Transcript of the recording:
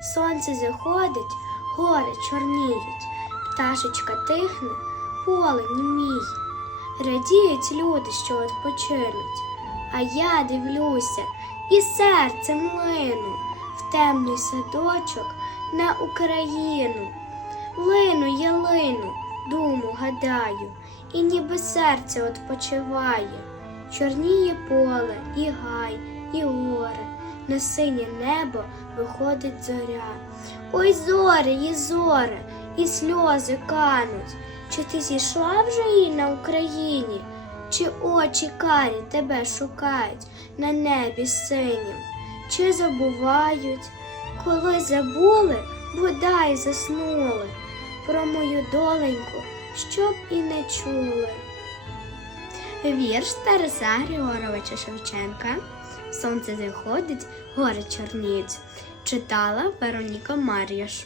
сонце заходить, гори чорніють, пташечка тихне, поле німіє. Радіють люди, що відпочинуть, а я дивлюся і серцем лину в темний садочок на Україну. Лину я лину, думу гадаю, і ніби серце відпочиває. Чорніє поле, і гай, і гори, на синє небо виходить зоря. Ой, зоре, і зоре, і сльози кануть. Чи ти зійшла вже і на Україні? Чи очі карі тебе шукають на небі синім? Чи забувають, коли забули, бодай заснули про мою доленьку, щоб і не чули. Вірш Тараса Григоровича Шевченка Сонце заходить, гори чорніють. Читала Вероніка Мар'яш.